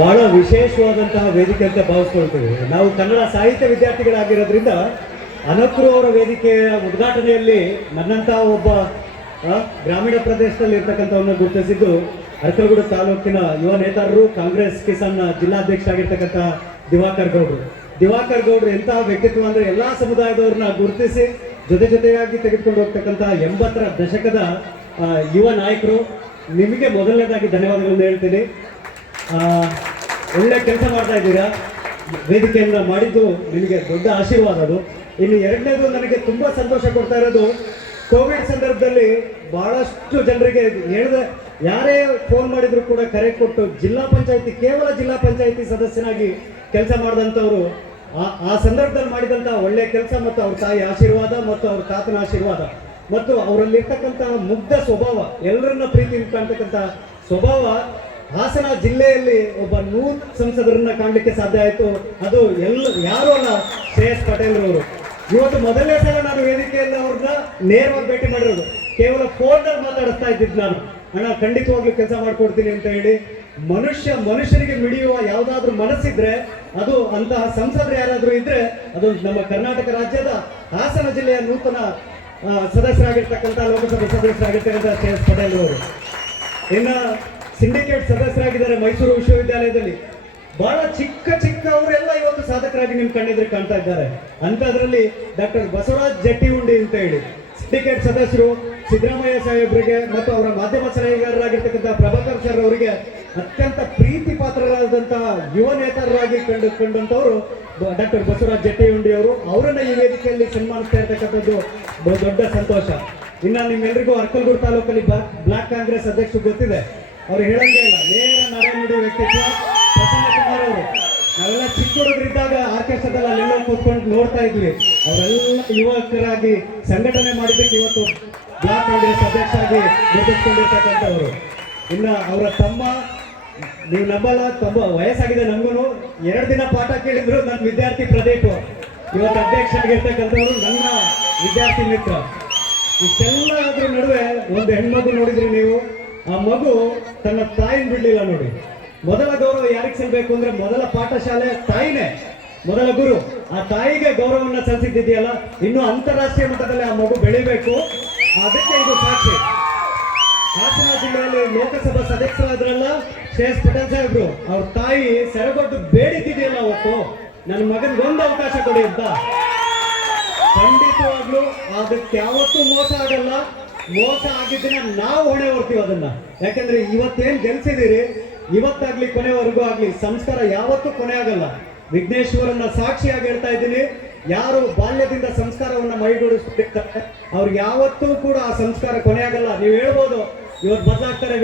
ಬಹಳ ವಿಶೇಷವಾದಂತಹ ವೇದಿಕೆ ಅಂತ ಭಾವಿಸ್ಕೊಳ್ತೀವಿ. ನಾವು ಕನ್ನಡ ಸಾಹಿತ್ಯ ವಿದ್ಯಾರ್ಥಿಗಳಾಗಿರೋದ್ರಿಂದ ಅನಕ್ರು ಅವರ ವೇದಿಕೆಯ ಉದ್ಘಾಟನೆಯಲ್ಲಿ ನನ್ನಂತಹ ಒಬ್ಬ ಗ್ರಾಮೀಣ ಪ್ರದೇಶದಲ್ಲಿ ಇರ್ತಕ್ಕಂಥವನ್ನ ಗುರುತಿಸಿದ್ದು ಅರಕಲಗೂಡು ತಾಲೂಕಿನ ಯುವ ನೇತಾರರು, ಕಾಂಗ್ರೆಸ್ ಕಿಸಾನ್ ಜಿಲ್ಲಾಧ್ಯಕ್ಷ ಆಗಿರ್ತಕ್ಕಂಥ ದಿವಾಕರ್ ಗೌಡ್ರು. ದಿವಾಕರ್ ಗೌಡ್ರು ಎಂತಹ ವ್ಯಕ್ತಿತ್ವ ಅಂದ್ರೆ ಎಲ್ಲಾ ಸಮುದಾಯದವ್ರನ್ನ ಗುರುತಿಸಿ ಜೊತೆ ಜೊತೆಯಾಗಿ ತೆಗೆದುಕೊಂಡು ಹೋಗ್ತಕ್ಕಂಥ ಎಂಬತ್ತರ ದಶಕದ ಯುವ ನಾಯಕರು. ನಿಮಗೆ ಮೊದಲನೇದಾಗಿ ಧನ್ಯವಾದಗಳನ್ನು ಹೇಳ್ತೀನಿ. ಒಳ್ಳೆ ಕೆಲಸ ಮಾಡ್ತಾ ಇದ್ದೀರಾ? ವೇದಿಕೆಯನ್ನ ಮಾಡಿದ್ದು ನಿಮಗೆ ದೊಡ್ಡ ಆಶೀರ್ವಾದ ಅದು. ಇನ್ನು ಎರಡನೇದು ನನಗೆ ತುಂಬ ಸಂತೋಷ ಕೊಡ್ತಾ ಇರೋದು, ಕೋವಿಡ್ ಸಂದರ್ಭದಲ್ಲಿ ಬಹಳಷ್ಟು ಜನರಿಗೆ ಹೇಳಿದೆ, ಯಾರೇ ಫೋನ್ ಮಾಡಿದ್ರು ಕೂಡ ಕರೆ ಕೊಟ್ಟು ಜಿಲ್ಲಾ ಪಂಚಾಯತಿ, ಕೇವಲ ಜಿಲ್ಲಾ ಪಂಚಾಯತಿ ಸದಸ್ಯನಾಗಿ ಕೆಲಸ ಮಾಡಿದಂಥವ್ರು, ಆ ಆ ಸಂದರ್ಭದಲ್ಲಿ ಮಾಡಿದಂಥ ಒಳ್ಳೆ ಕೆಲಸ ಮತ್ತು ಅವ್ರ ತಾಯಿ ಆಶೀರ್ವಾದ ಮತ್ತು ಅವ್ರ ತಾತನ ಆಶೀರ್ವಾದ ಮತ್ತು ಅವರಲ್ಲಿರ್ತಕ್ಕಂಥ ಮುಗ್ಧ ಸ್ವಭಾವ, ಎಲ್ಲರನ್ನ ಪ್ರೀತಿ ಕಾಣ್ತಕ್ಕಂಥ ಸ್ವಭಾವ ಹಾಸನ ಜಿಲ್ಲೆಯಲ್ಲಿ ಒಬ್ಬ ನೂತನ ಸಂಸದರನ್ನ ಕಾಣಲಿಕ್ಕೆ ಸಾಧ್ಯ ಆಯಿತು. ಅದು ಎಲ್ಲ ಯಾರು ಅಲ್ಲ, ಶ್ರೇಯಸ್ ಪಟೇಲ್ ಅವರು ಇವತ್ತು ಮೊದಲನೇ ಸಲ ನಾನು ವೇದಿಕೆಯಲ್ಲಿ ಅವ್ರನ್ನ ನೇರವಾಗಿ ಭೇಟಿ ಮಾಡಿರೋದು. ಕೇವಲ ಫೋನ್ನಲ್ಲಿ ಮಾತಾಡಿಸ್ತಾ ಇದ್ದಿದ್ದು ನಾನು. ಅಣ್ಣ, ಖಂಡಿತವಾಗ್ಲೂ ಕೆಲಸ ಮಾಡ್ಕೊಡ್ತೀನಿ ಅಂತ ಹೇಳಿ. ಮನುಷ್ಯ ಮನುಷ್ಯನಿಗೆ ಮಿಡಿಯುವ ಯಾವುದಾದ್ರೂ ಮನಸ್ಸಿದ್ರೆ, ಅದು ಅಂತಹ ಸಂಸದರು ಯಾರಾದರೂ ಇದ್ರೆ, ಅದು ನಮ್ಮ ಕರ್ನಾಟಕ ರಾಜ್ಯದ ಹಾಸನ ಜಿಲ್ಲೆಯ ನೂತನ ಸದಸ್ಯರಾಗಿರ್ತಕ್ಕಂಥ ಲೋಕಸಭೆ ಸದಸ್ಯರಾಗಿರ್ತಕ್ಕಂಥ ಶ್ರೇಯಸ್ ಪಟೇಲ್ ಅವರು ಇನ್ನ ಸಿಂಡಿಕೇಟ್ ಸದಸ್ಯರಾಗಿದ್ದಾರೆ ಮೈಸೂರು ವಿಶ್ವವಿದ್ಯಾಲಯದಲ್ಲಿ. ಬಹಳ ಚಿಕ್ಕ ಚಿಕ್ಕ ಅವರೆಲ್ಲ ಇವತ್ತು ಸಾಧಕರಾಗಿ ನಿಮ್ ಕಣ್ಣೆದ್ರೆ ಕಾಣ್ತಾ ಇದ್ದಾರೆ. ಅಂತದ್ರಲ್ಲಿ ಡಾಕ್ಟರ್ ಬಸವರಾಜ್ ಜಟ್ಟಿ ಉಂಡಿ ಅಂತ ಹೇಳಿ. ಸಿಂಡಿಕೇಟ್ ಸದಸ್ಯರು ಸಿದ್ದರಾಮಯ್ಯ ಸಾಹೇಬರಿಗೆ ಮತ್ತು ಅವರ ಮಾಧ್ಯಮ ಸಲಹೆಗಾರರಾಗಿರ್ತಕ್ಕಂಥ ಪ್ರಭಾಕರ್ ಸರ್ ಅವರಿಗೆ ಅತ್ಯಂತ ಪ್ರೀತಿ ಪಾತ್ರರಾದಂತಹ ಯುವ ನೇತಾರರಾಗಿ ಕಂಡು ಕಂಡಂತವರು ಡಾಕ್ಟರ್ ಬಸವರಾಜ್ ಜಟ್ಟಿ ಉಂಡಿ ಅವರು. ಅವರನ್ನ ಈ ವೇದಿಕೆಯಲ್ಲಿ ಸನ್ಮಾನಿಸ್ತಾ ಇರ್ತಕ್ಕಂಥದ್ದು ದೊಡ್ಡ ಸಂತೋಷ. ಇನ್ನ ನಿಮ್ಮೆಲ್ಲರಿಗೂ ಅರ್ಕಲ್ಗೂರು ತಾಲೂಕಲ್ಲಿ ಬ್ಲಾಕ್ ಕಾಂಗ್ರೆಸ್ ಅಧ್ಯಕ್ಷರು ಗೊತ್ತಿದೆ. ಅವ್ರು ಹೇಳಂಗೇ ಇಲ್ಲ. ನೇರ ನಡೆ ನುಡಿ ವ್ಯಕ್ತಿತ್ವ, ಪ್ರಸನ್ನ ಕುಮಾರ್ ಅವರು. ನಾವೆಲ್ಲ ಚಿಕ್ಕ ಹುಡುಗರಿದ್ದಾಗ ಆರ್ಕೆಸ್ಟ್ರಾದಲ್ಲಿ ಕೂತ್ಕೊಂಡು ನೋಡ್ತಾ ಇದ್ವಿ. ಅವರೆಲ್ಲ ಯುವಕರಾಗಿ ಸಂಘಟನೆ ಮಾಡಿದ್ದಕ್ಕೆ ಇವತ್ತು ಬ್ಲಾಕ್ ಕಾಂಗ್ರೆಸ್ ಅಧ್ಯಕ್ಷರಾಗಿ ಗುರುತಿಸ್ಕೊಂಡಿರ್ತಕ್ಕಂಥವ್ರು ಇನ್ನ ಅವರ ತಮ್ಮ, ನೀವು ನಂಬಲ್ಲ ತುಂಬ ವಯಸ್ಸಾಗಿದೆ ನಮಗೂ ಎರಡು ದಿನ ಪಾಠ ಕೇಳಿದ್ರು ನನ್ನ ವಿದ್ಯಾರ್ಥಿ ಪ್ರದೀಪ್. ಇವತ್ತು ಅಧ್ಯಕ್ಷರಾಗಿರ್ತಕ್ಕಂಥವ್ರು ನನ್ನ ವಿದ್ಯಾರ್ಥಿ ಮಿತ್ರ. ಇಷ್ಟೆಲ್ಲ ಅದ್ರ ನಡುವೆ ಒಂದು ಹೆಣ್ಮಗು ನೋಡಿದ್ರಿ ನೀವು. ಆ ಮಗು ತನ್ನ ತಾಯಿನ ಬಿಡ್ಲಿಲ್ಲ ನೋಡಿ. ಮೊದಲ ಗೌರವ ಯಾರಿಗೆ ಸಲ್ಬೇಕು ಅಂದ್ರೆ ಮೊದಲ ಪಾಠಶಾಲೆ ತಾಯಿನೇ. ಮೊದಲ ಗುರು. ಆ ತಾಯಿಗೆ ಗೌರವವನ್ನ ಸಲ್ಲಿಸಿದ್ದಿದೆಯಲ್ಲ, ಇನ್ನು ಅಂತಾರಾಷ್ಟ್ರೀಯ ಮಟ್ಟದಲ್ಲಿ ಆ ಮಗು ಬೆಳಿಬೇಕು. ಅದಕ್ಕೆ ಇದು ಸಾಕ್ಷಿ. ಹಾಸನ ಜಿಲ್ಲೆಯಲ್ಲಿ ಲೋಕಸಭಾ ಸದಸ್ಯರಾದ್ರಲ್ಲ, ಶ್ರೇಯಸ್ ಪಟೇಲ್ ಸಾಹೇಬ್ರು, ಅವ್ರ ತಾಯಿ ಸೆರಗೊಟ್ಟು ಬೇಡಿದ್ದಿದೆಯಲ್ಲ ಅವತ್ತು. ನನ್ನ ಮಗನಿಗೆ ಒಂದು ಅವಕಾಶ ಕೊಡಿ ಅಂತ. ಖಂಡಿತವಾಗ್ಲು, ಅದಕ್ಕೆ ಯಾವತ್ತೂ ಮೋಸ ಆಗಲ್ಲ. ಮೋಸ ಆಗಿದ್ದನ್ನ ನಾವು ಹೊಣೆ ಹೊರ್ತೀವಿ ಅದನ್ನ. ಯಾಕಂದ್ರೆ ಇವತ್ತೇನ್ ಗೆಲ್ಸಿದಿರಿ ಇವತ್ತಾಗ್ಲಿ ಕೊನೆವರೆಗೂ ಆಗ್ಲಿ ಸಂಸ್ಕಾರ ಯಾವತ್ತೂ ಕೊನೆ ಆಗಲ್ಲ ವಿಘ್ನೇಶ್ವರನ್ನ ಸಾಕ್ಷಿಯಾಗಿ ಹೇಳ್ತಾ ಇದ್ದೀನಿ, ಯಾರು ಬಾಲ್ಯದಿಂದ ಸಂಸ್ಕಾರವನ್ನ ಮೈಗೂಡಿಸ್ತಿರ್ತಾರೆ ಅವ್ರಿಗೆ ಯಾವತ್ತೂ ಕೂಡ ಆ ಸಂಸ್ಕಾರ ಕೊನೆ ಆಗಲ್ಲ ನೀವು ಹೇಳ್ಬೋದು, ಇವತ್ತು ಬದಲಾಗ್ತಾರೆ